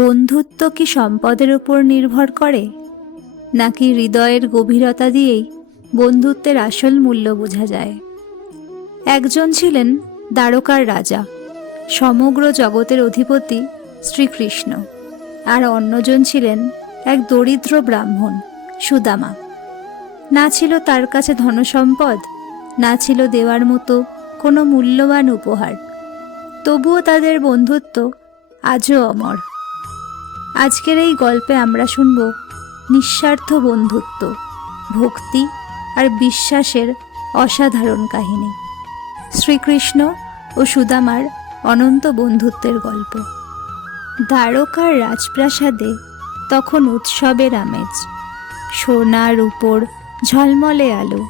বন্ধুত্ব কি সম্পদের উপর নির্ভর করে, নাকি হৃদয়ের গভীরতা দিয়েই বন্ধুত্বের আসল মূল্য বোঝা যায়? একজন ছিলেন দ্বারকার রাজা, সমগ্র জগতের অধিপতি শ্রীকৃষ্ণ, আর অন্যজন ছিলেন এক দরিদ্র ব্রাহ্মণ সুদামা। না ছিল তার কাছে ধনসম্পদ, না ছিল দেওয়ার মতো কোনো মূল্যবান উপহার, তবুও তাদের বন্ধুত্ব আজও অমর। আজকের এই গল্পে আমরা শুনব নিঃস্বার্থ বন্ধুত্ব, ভক্তি আর বিশ্বাসের অসাধারণ কাহিনী। শ্রীকৃষ্ণ ও সুদামার অনন্ত বন্ধুত্বের গল্প। দ্বারকার রাজপ্রাসাদে তখন উৎসবের আমেজ। সোনার উপর ঝলমলে আলো,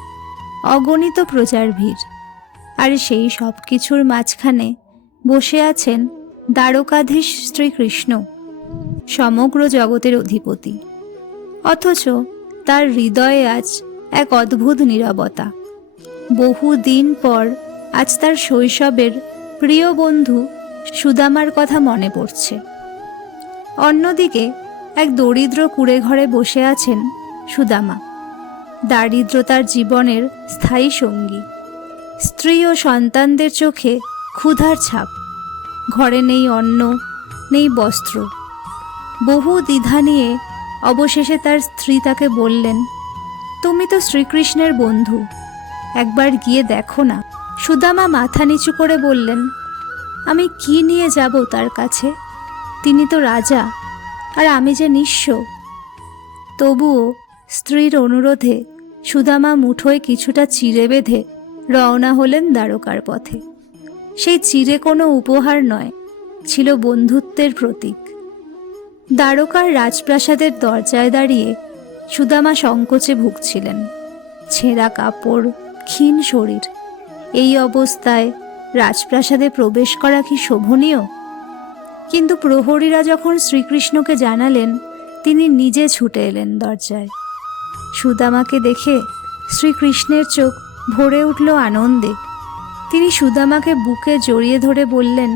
অগণিত প্রজার ভিড়, আর সেই সব কিছুর মাঝখানে বসে আছেন দ্বারকাধীশ শ্রীকৃষ্ণ, সমগ্র জগতের অধিপতি। অথচ তার হৃদয়ে আজ এক অদ্ভুত নীরবতা। বহুদিন পর আজ তার শৈশবের প্রিয় বন্ধু সুদামার কথা মনে পড়ছে। অন্যদিকে এক দরিদ্র কুঁড়েঘরে বসে আছেন সুদামা। দারিদ্রতার জীবনের স্থায়ী সঙ্গী। স্ত্রী ও সন্তানদের চোখে ক্ষুধার ছাপ। ঘরে নেই অন্ন, নেই বস্ত্র। বহু দ্বিধা নিয়ে অবশেষে তার স্ত্রী তাকে বললেন, তুমি তো শ্রীকৃষ্ণের বন্ধু, একবার গিয়ে দেখো না। সুদামা মাথা নিচু করে বললেন, আমি কি নিয়ে যাব তার কাছে? তিনি তো রাজা, আর আমি যে নিঃস্ব। তবুও স্ত্রীর অনুরোধে সুদামা মুঠোয় কিছুটা চিড়ে বেঁধে রওনা হলেন দ্বারকার পথে। সেই চিড়ে কোনো উপহার নয়, ছিল বন্ধুত্বের প্রতীক। দ্বারকার রাজপ্রাসাদের দরজায় দাঁড়িয়ে সুদামা সংকোচে ভুগছিলেন। ছেঁড়া কাপড়, ক্ষীণ শরীর। এই অবস্থায় রাজপ্রাসাদে প্রবেশ করা কি শোভনীয়? কিন্তু প্রহরীরা যখন শ্রীকৃষ্ণকে জানালেন, তিনি নিজে ছুটে এলেন দরজায়। সুদামাকে দেখে শ্রীকৃষ্ণের চোখ ভরে উঠল আনন্দে। তিনি সুদামাকে বুকে জড়িয়ে ধরে বললেন,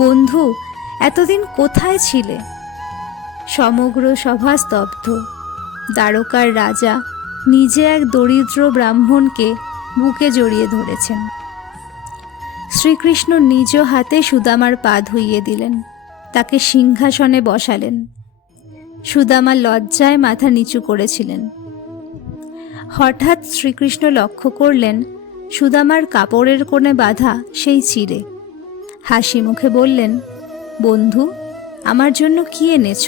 বন্ধু, এতদিন কোথায় ছিলে? সমগ্র সভা স্তব্ধ। দ্বারকার রাজা নিজে এক দরিদ্র ব্রাহ্মণকে বুকে জড়িয়ে ধরেছেন। শ্রীকৃষ্ণ নিজ হাতে সুদামার পা ধুইয়ে দিলেন, তাকে সিংহাসনে বসালেন। সুদামা লজ্জায় মাথা নিচু করেছিলেন। হঠাৎ শ্রীকৃষ্ণ লক্ষ্য করলেন সুদামার কাপড়ের কোণে বাঁধা সেই চিড়ে। হাসি মুখে বললেন, বন্ধু, আমার জন্য কি এনেছ?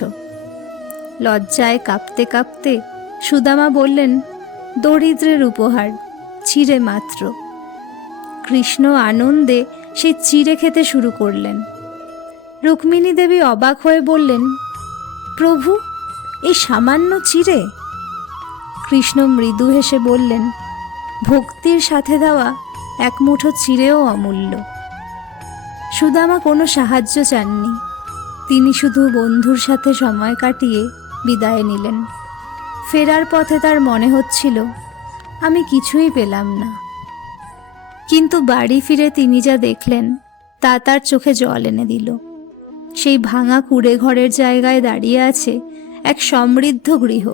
লজ্জায় কাঁপতে কাঁপতে সুদামা বললেন, দরিদ্রের উপহার, চিড়ে মাত্র। কৃষ্ণ আনন্দে সেই চিড়ে খেতে শুরু করলেন। রুক্মিণী দেবী অবাক হয়ে বললেন, প্রভু, এই সামান্য চিড়ে? কৃষ্ণ মৃদু হেসে বললেন, ভক্তির সাথে দেওয়া এক মুঠো চিড়েও অমূল্য। সুদামা কোনো সাহায্য চাননি, তিনি শুধু বন্ধুর সাথে সময় কাটিয়ে বিদায় নিলেন। ফেরার পথে তার মনে হচ্ছিল, আমি কিছুই পেলাম না। কিন্তু বাড়ি ফিরে তিনি যা দেখলেন তা তার চোখে জল এনে দিল। সেই ভাঙা কুঁড়ে ঘরের জায়গায় দাঁড়িয়ে আছে এক সমৃদ্ধ গৃহ।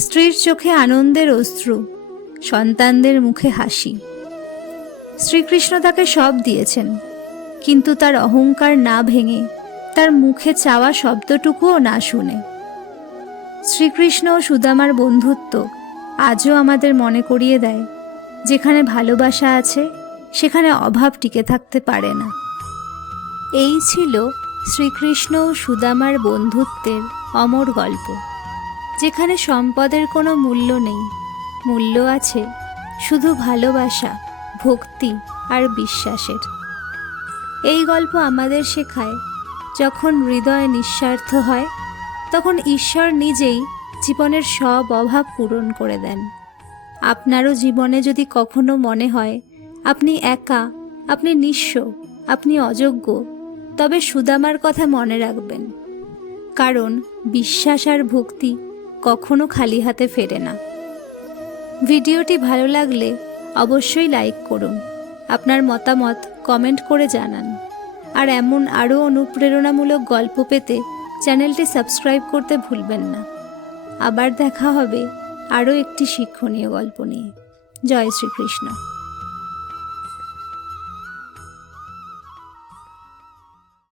স্ত্রীর চোখে আনন্দের অশ্রু, সন্তানদের মুখে হাসি। শ্রীকৃষ্ণ তাকে সব দিয়েছেন, কিন্তু তার অহংকার না ভেঙে, তার মুখে চাওয়া শব্দটুকুও না শুনে। শ্রীকৃষ্ণ ও সুদামার বন্ধুত্ব আজও আমাদের মনে করিয়ে দেয়, যেখানে ভালোবাসা আছে সেখানে অভাব টিকে থাকতে পারে না। এই ছিল শ্রীকৃষ্ণ ও সুদামার বন্ধুত্বের অমর গল্প, যেখানে সম্পদের কোনো মূল্য নেই, মূল্য আছে শুধু ভালোবাসা, ভক্তি আর বিশ্বাসের। এই গল্প আমাদের শেখায়, যখন হৃদয় নিঃস্বার্থ হয়, তখন ঈশ্বর নিজেই জীবনের সব অভাব পূরণ করে দেন। আপনারও জীবনে যদি কখনো মনে হয় আপনি একা, আপনি নিঃস্ব, আপনি অযোগ্য, তবে সুদামার কথা মনে রাখবেন, কারণ বিশ্বাস আর ভক্তি কখনো খালি হাতে ফেরে না। ভিডিওটি ভালো লাগলে অবশ্যই লাইক করুন, আপনার মতামত কমেন্ট করে জানান, আর এমন আরও অনুপ্রেরণামূলক গল্প পেতে চ্যানেলটি সাবস্ক্রাইব করতে ভুলবেন না। আবার দেখা হবে আরও একটি শিক্ষণীয় গল্প নিয়ে। জয় শ্রীকৃষ্ণ।